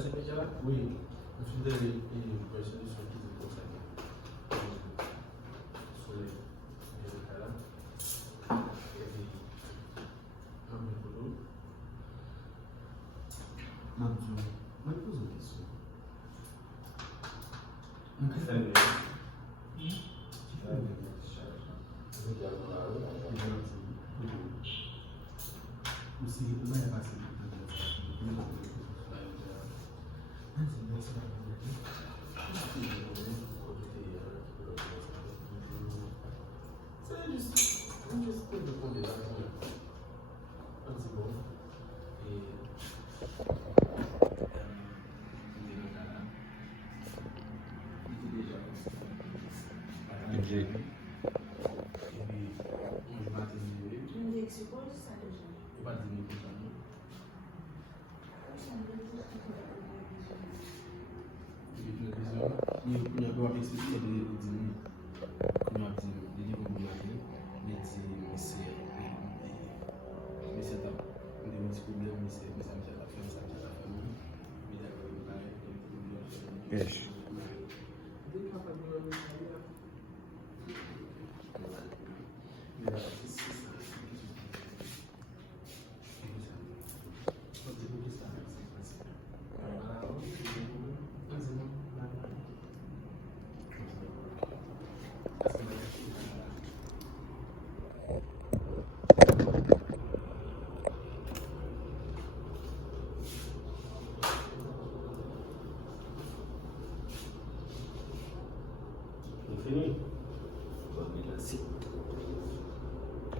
ces médias-là? Oui. Je suis des personnes qui sont concernées. Sur les médias-là. Et puis, un peu de photo. Mamdou, je vais poser une question. Aussi, on va passer C'est juste de prendre des actions. Un petit bon. Et Ok. et puis, on va diminuer. Je me expose ça déjà. On va diminuer pour ça. Il y a pas expliqué de diminuer. Comme on dit, les livres qu'on a fait, mais c'est des petits problèmes, mais c'est ça, mais ça fait ça, mais d'accord, Yes.